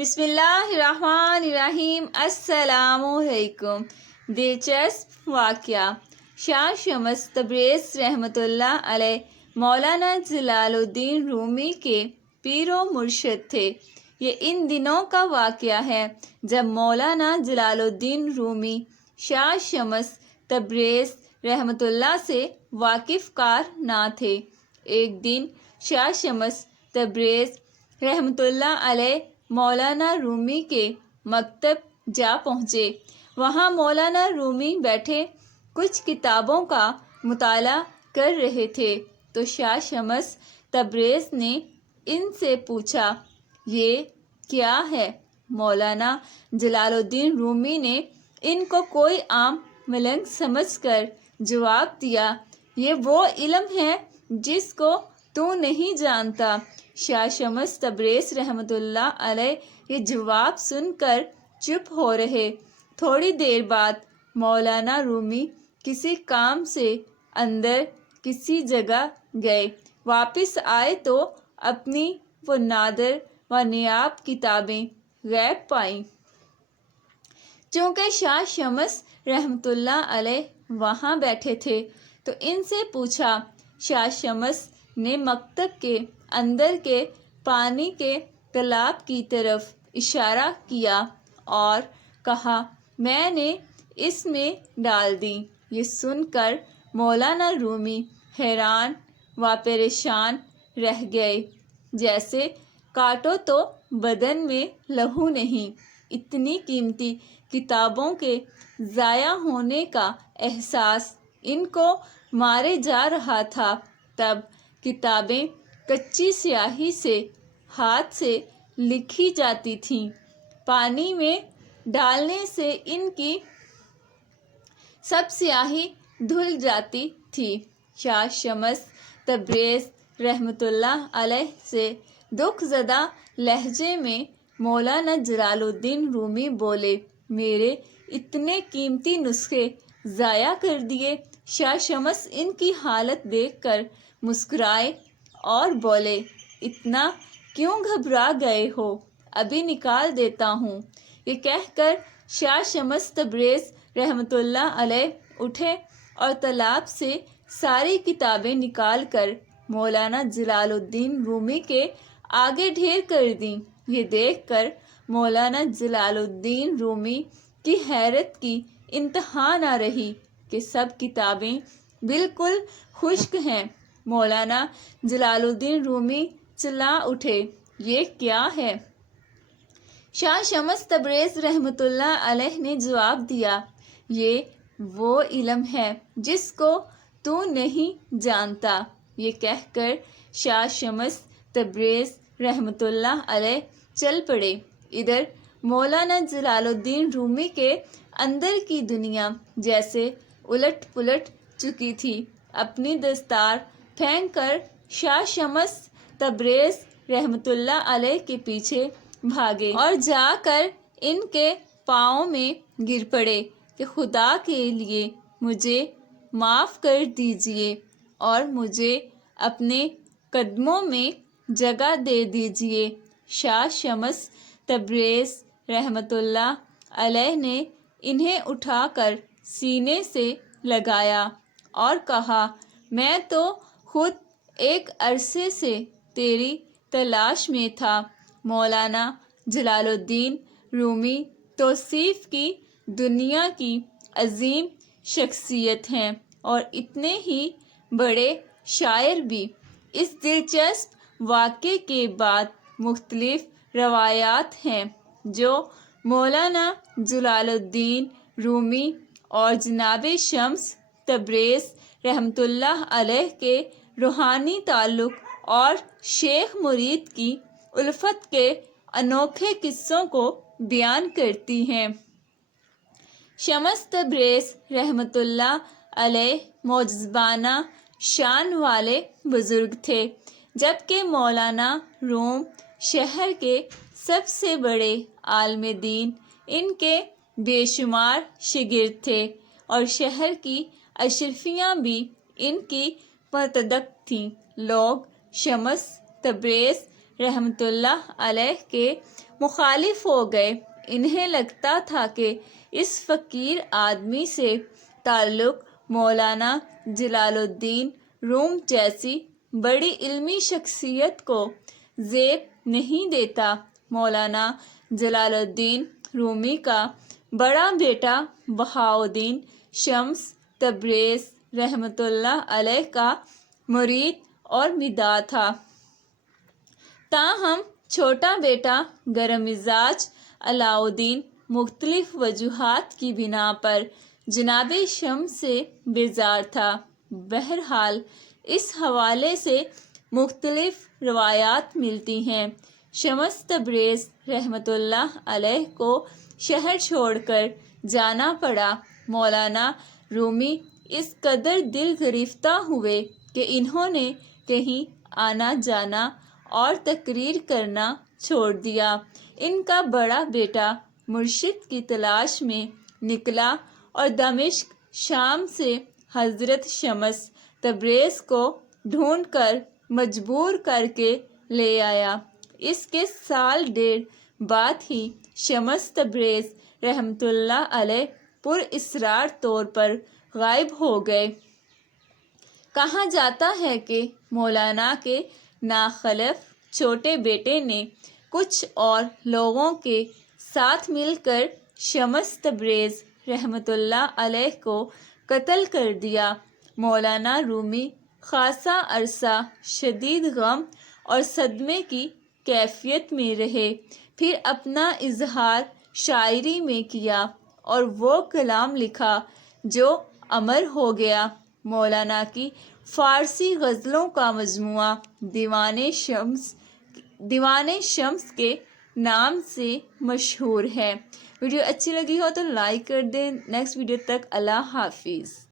بسم اللہ الرحمن الرحیم۔ السلام علیکم۔ دلچسپ واقعہ۔ شاہ شمس تبریز رحمۃ اللہ علیہ مولانا جلال الدین رومی کے پیر و مرشد تھے۔ یہ ان دنوں کا واقعہ ہے جب مولانا جلال الدین رومی شاہ شمس تبریز رحمۃ اللہ سے واقف کار نہ تھے۔ ایک دن شاہ شمس تبریز رحمۃ اللہ علیہ مولانا رومی کے مکتب جا پہنچے۔ وہاں مولانا رومی بیٹھے کچھ کتابوں کا مطالعہ کر رہے تھے تو شاہ شمس تبریز نے ان سے پوچھا، یہ کیا ہے؟ مولانا جلال الدین رومی نے ان کو کوئی عام ملنگ سمجھ کر جواب دیا، یہ وہ علم ہے جس کو تو نہیں جانتا۔ شاہ شمس تبریز رحمۃ اللہ علیہ یہ جواب سن کر چپ ہو رہے۔ تھوڑی دیر بعد مولانا رومی کسی کام سے اندر کسی جگہ گئے، واپس آئے تو اپنی وہ نادر و نایاب کتابیں غائب پائیں۔ چونکہ شاہ شمس رحمۃ اللہ علیہ وہاں بیٹھے تھے تو ان سے پوچھا۔ شاہ شمس نے مکتب کے اندر کے پانی کے تالاب کی طرف اشارہ کیا اور کہا، میں نے اس میں ڈال دی۔ یہ سن کر مولانا رومی حیران و پریشان رہ گئے، جیسے کاٹو تو بدن میں لہو نہیں۔ اتنی قیمتی کتابوں کے ضائع ہونے کا احساس ان کو مارے جا رہا تھا۔ تب کتابیں کچی سیاہی سے ہاتھ سے لکھی جاتی تھیں، پانی میں ڈالنے سے ان کی سب سیاہی دھل جاتی تھی۔ شاہ شمس تبریز رحمۃ اللہ علیہ سے دکھ زدہ لہجے میں مولانا جلال الدین رومی بولے، میرے اتنے قیمتی نسخے ضائع کر دیے۔ شاہ شمس ان کی حالت دیکھ کر مسکرائے اور بولے، اتنا کیوں گھبرا گئے ہو؟ ابھی نکال دیتا ہوں۔ یہ کہہ کر شاہ شمس تبریز رحمۃ اللہ علیہ اٹھے اور تالاب سے ساری کتابیں نکال کر مولانا جلال الدین رومی کے آگے ڈھیر کر دیں۔ یہ دیکھ کر مولانا جلال الدین رومی کی حیرت کی انتہا نہ رہی کہ سب کتابیں بالکل خشک ہیں۔ مولانا جلال الدین رومی چلا اٹھے، یہ کیا ہے؟ شاہ شمس تبریز رحمۃ اللہ علیہ نے جواب دیا، یہ وہ علم ہے جس کو تو نہیں جانتا۔ یہ کہہ کر شاہ شمس تبریز رحمۃ اللہ علیہ چل پڑے۔ ادھر مولانا جلال الدین رومی کے اندر کی دنیا جیسے الٹ پلٹ چکی تھی۔ اپنی دستار پھینک کر شاہ شمس تبریز رحمۃ اللہ علیہ کے پیچھے بھاگے اور جا کر ان کے پاؤں میں گر پڑے کہ خدا کے لیے مجھے معاف کر دیجیے اور مجھے اپنے قدموں میں جگہ دے دیجیے۔ شاہ شمس تبریز رحمۃ اللہ علیہ نے انہیں اٹھا کر سینے سے لگایا اور کہا، میں تو خود ایک عرصے سے تیری تلاش میں تھا۔ مولانا جلال الدین رومی توصیف کی دنیا کی عظیم شخصیت ہیں اور اتنے ہی بڑے شاعر بھی۔ اس دلچسپ واقعے کے بعد مختلف روایات ہیں جو مولانا جلال الدین رومی اور جناب شمس تبریز رحمۃ اللہ علیہ کے روحانی تعلق اور شیخ مرید کی الفت کے انوکھے قصوں کو بیان کرتی ہیں۔ شمس تبریز رحمۃ اللہ علیہ معجزانہ شان والے بزرگ تھے، جبکہ مولانا روم شہر کے سب سے بڑے عالم دین ان کے بے شمار شاگرد تھے اور شہر کی اشرفیاں بھی ان کی متعلق تھیں۔ لوگ شمس تبریز رحمۃ اللہ علیہ کے مخالف ہو گئے۔ انہیں لگتا تھا کہ اس فقیر آدمی سے تعلق مولانا جلال الدین روم جیسی بڑی علمی شخصیت کو زیب نہیں دیتا۔ مولانا جلال الدین رومی کا بڑا بیٹا بہاؤالدین شمس تبریز رحمۃ اللہ علیہ کا مرید اور مداح تھا۔ تاہم چھوٹا بیٹا گرم مزاج علاء الدین مختلف وجوہات کی بنا پر جناب شمس سے بیزار تھا۔ بہرحال اس حوالے سے مختلف روایات ملتی ہیں۔ شمس تبریز رحمۃ اللہ علیہ کو شہر چھوڑ کر جانا پڑا۔ مولانا رومی اس قدر دل گرفتہ ہوئے کہ انہوں نے کہیں آنا جانا اور تقریر کرنا چھوڑ دیا۔ ان کا بڑا بیٹا مرشد کی تلاش میں نکلا اور دمشق شام سے حضرت شمس تبریز کو ڈھونڈ کر مجبور کر کے لے آیا۔ اس کے سال ڈیڑھ بعد ہی شمس تبریز رحمۃ اللہ علیہ پر اسرار طور پر غائب ہو گئے۔ کہا جاتا ہے کہ مولانا کے ناخلف چھوٹے بیٹے نے کچھ اور لوگوں کے ساتھ مل کر شمس تبریز رحمۃ اللہ علیہ کو قتل کر دیا۔ مولانا رومی خاصا عرصہ شدید غم اور صدمے کی کیفیت میں رہے، پھر اپنا اظہار شاعری میں کیا اور وہ کلام لکھا جو امر ہو گیا۔ مولانا کی فارسی غزلوں کا مجموعہ دیوان شمس کے نام سے مشہور ہے۔ ویڈیو اچھی لگی ہو تو لائک کر دیں۔ نیکسٹ ویڈیو تک اللہ حافظ۔